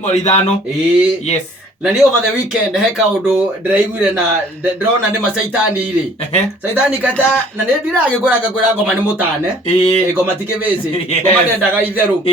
Morithano. Yes. Na ni over the weekend heka undu ndiraiguire na ndrona ni masaitani iri. Saitani kata na ni ndiragikuraga ngoma ni mutane. Ngoma tikivisi. Ngoma ndendaga itheru.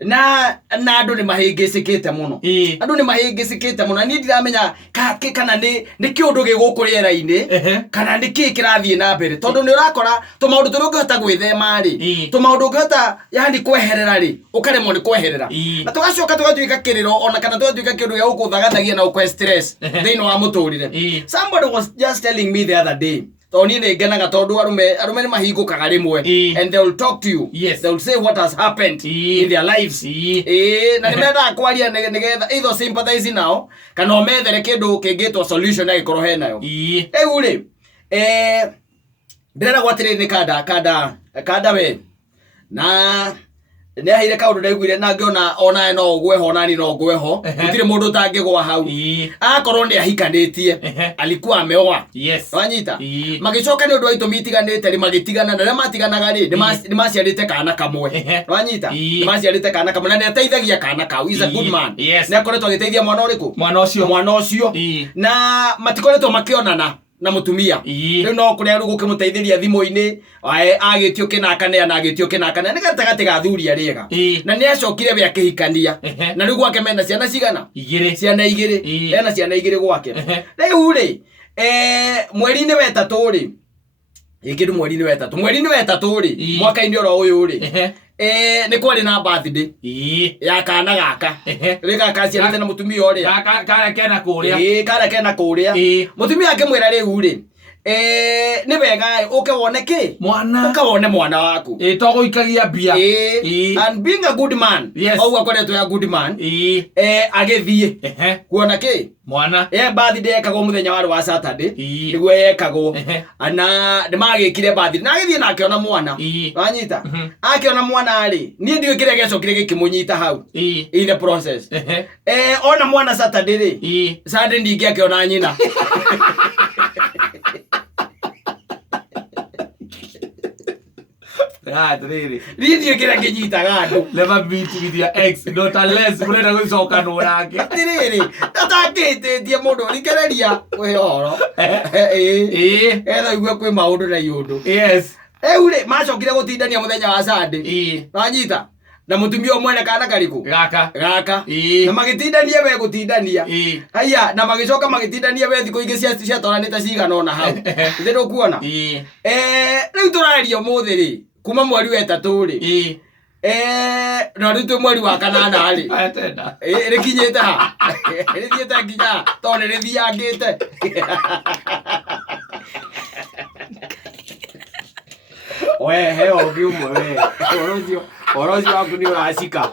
Na andu ni mahingicikite muno. Andu ni mahingicikite muno. Ni ndiramenya kana ni kiundu gigukurira-ini kana ni ki kirathie na mbere. Tondu ni urakora tumaundu turu ngihota gwithema ri. Tumaundu ngihota yani kweherera ri. Ukaremwo ni kweherera. Na tugacoka tugatuika kiriro ona kana tugatuika kindu gia gukuthaganagia na ukwe stress thini wa muturire. Somebody was just telling me the other day. Toni ne genaga tondu arume ni mahingukaga rimwe and they will talk to you. Yes. They will say what has happened in their lives. Na nimenda kwaria nigetha either sympathize now kana omethere kindu kingitwa solution na gikoro he nayo. Riu ri ndĩrenda gwatirĩ nĩ kanda we na nĩ ahire kaũndũ ndaiguire na ngĩona ona no ũgweho nani no ngweho gũtirĩ mũndũ ũtangĩgwa hau akorwo nĩ ahikanĩtie alikuwa ameoa wanyita magĩcoka nĩ ũndũ wa itũmi itiganĩte magĩtigana na rĩrĩa matiganaga rĩ nĩ maciarĩte kana kamwe wanyita nĩ maciarĩte kana kamwe na nĩ ateithagia kana kau. He's a good man. Nĩ akoretwo agĩteithia mwana ũrĩkũ mwana ũcio na matikoretwo makĩonana na mutumia. Riu no kuria rugo kimuteithiria thimu-ini agitio kinakane na agitio kinakane ni gatagati ga thuri ariega na ni acokire we akihikania na riu gwake mena ciana cigana ciana igiri ena ciana igiri gwake. Riu ri mweri-ini wa gatatu ri ikiru mweri-ini wa gatatu ri mwaka-ini oro uyu ri ni kwari na birthday ya kana gaka rika kaciarite na mutumia uria kara kena kuria mutumia akimwira riu ri ni wega uke wone ki ukawone mwana waku toguikagia bia and being a good man au akoretwo ya good man agithie kuona ki mwana birthday ekagwo muthenya wa Saturday niguo yekagwo ana ndimagikire birthday na agithie na akiona mwana wanyita akiona mwana ri ni ndiwe kire gecokire gikimunyita hau in the process ona mwana Saturday ri Sunday ndingi akiona nyina really. Ndiye kira kinyitaga andu. Never meet with your ex, not unless murenda gucoka nurake. Riri, tatakite mundu rikereria we horo. Etha igwe kwi maundu na yundu. Yes. Ure macokire gutindania muthenya wa Sunday. Wanyita. Na mutumia omwene kana kariku gaka na magitindania we gutindania haya na magicoka magitindania we thiko ingi cia toranite cigana ona hau ndiro kuona riu turario muthi ri kuma mweri wa gatatu ri na ritu mweri wa kanana ri atenda rikinyete ha rithiete nginya tone rithiangite we heo ngiumwe we orozio waku ni uracika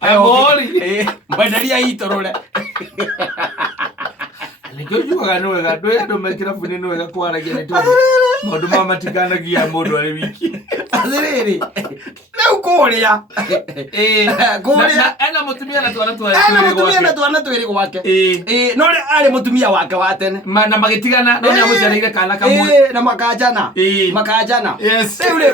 amori mwenderia itorore nĩkĩnjugaga nĩ wega andũ andũ me kĩrabu-inĩ nĩ wega kwaragia nĩ tondũ maũndũ maya matikanagia mũndũ arĩ wiki. Atĩrĩrĩ rĩu kũrĩa ena mũtumia na twana twĩrĩ gwake no arĩ mũtumia wake wa tene na magĩtigana no nĩamũciarĩire kana kamwe na makanjana rĩu rĩ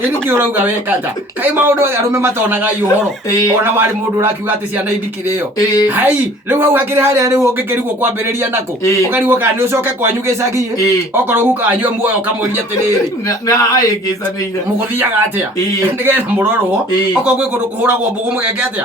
nĩkĩo ũrauga wekata kaĩ maũndũ arũme matonaga ihoro ona warĩ mũndũ ũrakiuga atĩ ciana ithikire ĩyo hai rĩu hau hakĩrĩ harĩa rĩu ũngĩkĩrigwo kwambĩrĩria nako ũkarigwo kana nĩ ũcoke kwanyu gĩcagi okorwo gũkanyua muoyo ũkamũria atĩrĩrĩ na aĩngĩcanĩire mũgũthiaga atĩa nĩgetha mũrorwo okorwo gwĩ kũndũ kũhũragwo mbũgũ mũgeke atĩa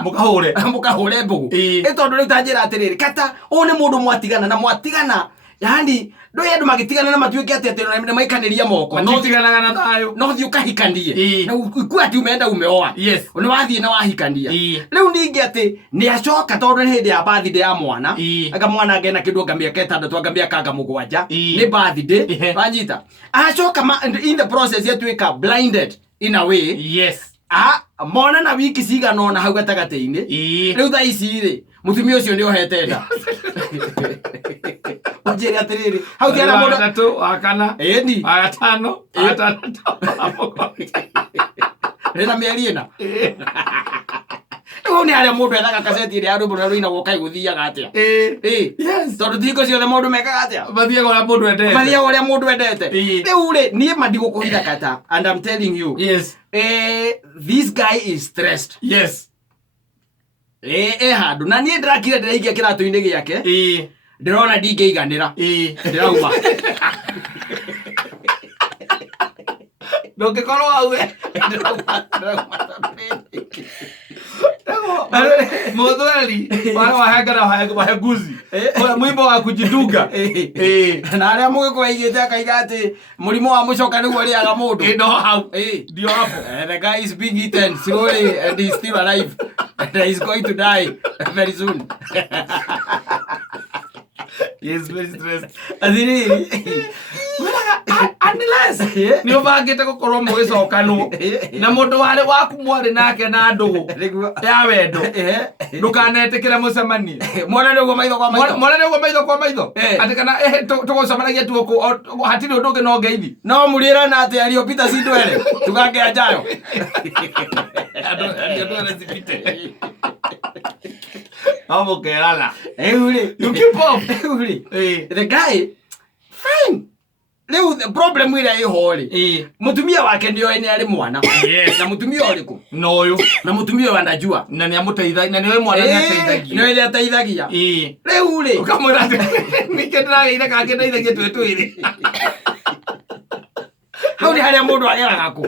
mũkahũre mbũgũ tondũ rĩu tanjĩra atĩrĩrĩ kata ũyũ nĩ mũndũ mwatigana yani ndũĩ andũ magĩtigana na matuĩke atĩ nĩ maikanĩria moko matiganaga na thayũ no thiĩ ũkahikanie na ikua ati umeenda umeoa nĩ wathiĩ na wahikania rĩu ningĩ atĩ nĩ acoka tondũ nĩ hĩndĩ ya birthday ya mwana anga mwana ngena kĩndũ anga mĩaka 6 anga mĩaka 7 nĩ birthday wanyita acoka in the process yatuĩka blinded in a way mwana na wiki cigana ona hau gatagatĩ-inĩ rĩu thaa ici rĩ mutumia ũcio nĩ ohete nda unjĩre atĩrĩrĩ hau kĩara mũndũ gatatu akana eni agatano agatano rĩna mĩeri ĩna rĩu nĩ harĩa mũndũ ethaga kaseti ĩrĩa rwĩmbo rũrĩa rũinagwo kaĩ gũthiaga atĩa tondũ thikũ ciothe maũndũ mekaga atĩa mathiaga ũrĩa mũndũ endete rĩu rĩ niĩ mandigũkũhitha kata and I'm telling you this guy is stressed handu na niĩ ndĩrakire ndĩraikia kĩratũ-inĩ gĩake ndĩrona ndingĩiganĩra ndĩrauma ndũngĩkorwo hau Mũthweri wahe nguzi mwimbo wa kujidunga na arĩa Mũgĩkũyũ aigĩte akaiga atĩ mũrimũ wa mũcoka nĩguo ũrĩaga mũndũ no hau ndio hapo the guy is being eaten slowly and he's still alive and he's going to die very soon. Yes, very stressed. Unless ni ubangite gukorwo mugicokanwo na mundu wari waku mwari nake na ndugu ya wendo ndukanetikire mucemanie mwana ugo maitho kwa maitho ati kana tugucemanagia tu hatiri undu ungi no ngeithi no murira na ati ario Peter Sindwele tukangea jayo amo kerala you keep off the guy fine. Leo the problem ira iho ri mutumia wake ndio ene ari mwana na mutumia uriku no uyu na mutumia wanajua na ni amuteithagia na niwe mwana ni ateithagia no ile ateithagia leo ri ukamwira nikendrageire kake ndeithagia twetwiri hau ni haria mundu ageraga ku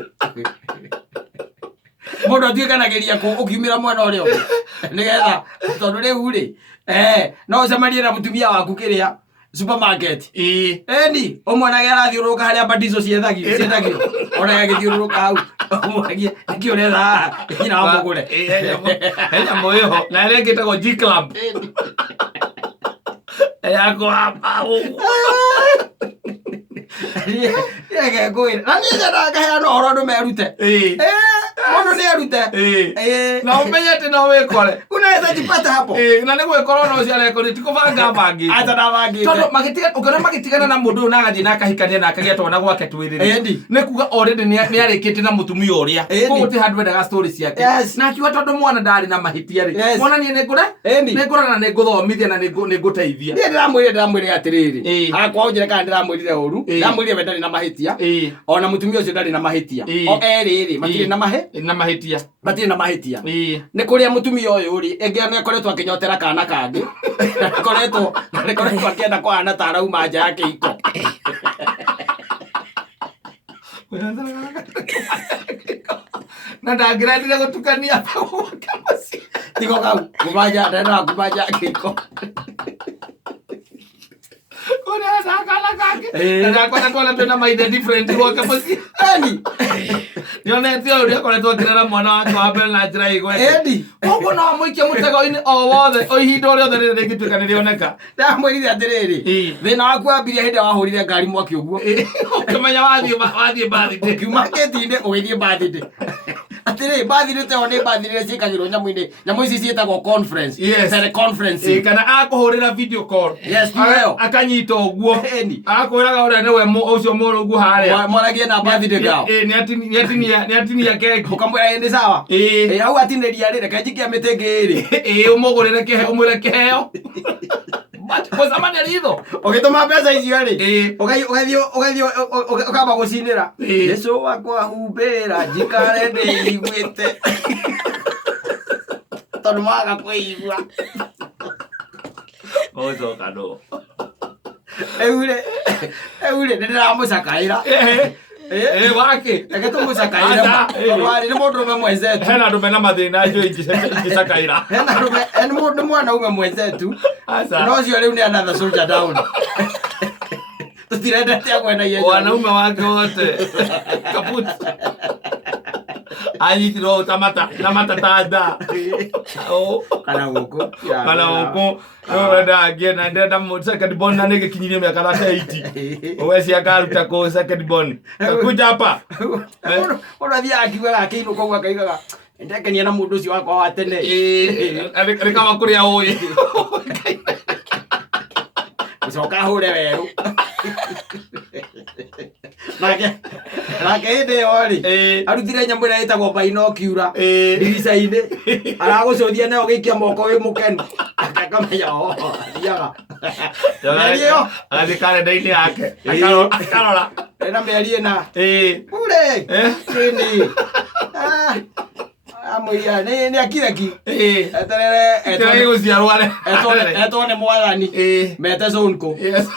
mundu atuikanagiria ku ukiumira mwana urio nigetha tondu riu ri no cemarie na mutumia waku kiria supermarket eni omwana garathiuruka haria badizo ciethagio ona yagithiuruka hau omwagia nikio retha ina wamugure enya moyo na rengete go G club yako hapa yake kwira na ni jara kahera no horo merute ono ni arute na umenyete no wekore unaweza jipata hapo na ni gwekora no cia rekodi tikubanga bangi ata na bangi tondu magitigana na mundu na gathi na kahikania na akagia twana gwake twiriri ni kuga already ni arikite na mutumia uria koguti handu endaga story ciake na akiwa tondu mwana ndari na mahitia ri mwana ni ngura na ni nguthomithia na ni nguteithia ni ndiramwire atiriri akwa unjire kana ndiramwirire uru ndamwirire we ndari na mahitia ona mutumia ucio ndari na mahitia o eriri matire na mahitia batire na mahitia ni kuria mutumia uyu ri engia ne koretwo akinyotera kana kangi koretwo akienda kwana tarauma nja yake iko na ndangirendire gutukania kamasi tigo kau kumaja ndena kumaja kiko ona sakala kake na kwa tuna maide different kwa kamasi ani nione tio uri akoretwo akirera mwana wake wa mbere na njira igwete edi koguo no muikie mutego-ini o wothe o ihinda uri othe riri rigituika ni rioneka ndamwirire atiriri thina waku wambirie hindi wahurire ngari mwaki uguo ukimenya wathie birthday kiuma ketinde ugithie birthday atiri birthday te one birthday ciikagirwo nyamu ici cietagwo conference conference kana akuhurira video call akanyita uguo akwiraga uri niwe ucio murugu haria mwaragie na birthday gao ni atinia keki ukamwira hindi sawa hau atineria rire kajikia mitenge iri umugurire kihe umwire kiheo kwa zamani alitho ugituma pesa icio ri ugathio ukamba gucinira Yesu wakwa humbira njikare ndeiguite tondu maga kuigua ocoka no eure ndiramucakaira wake egetumucakaira wari ni mundu rume mwenzetu hena ndume na mathina njo ingicakaira hena rume ni mundu mwana ume mwenzetu no cio riu ni another soldier down tutirenda tia kwenda yeye wanaume wake wote kaput anyitiro tamata tada kana guku renda agie na ndenda mu second born na nige kinyirie miaka 80 owesi akaruta ko second born kuja hapa unathia akiwa akiinu kwa akaigaga ndekenia na mundu ucio wakwa wa tene alika wakuria oyi ucoka hure weru nake inde yori arutire nyamu ira itagwo binocular ndirica-ini aragucuthia nayo giikia moko wi mukenu akamenya thiaga athi karenda-ini yake akarora ena mĩeri ĩna ure ini Amuia ni akire ki. Eterere eto ne mwathani. Mete zonko. Yes.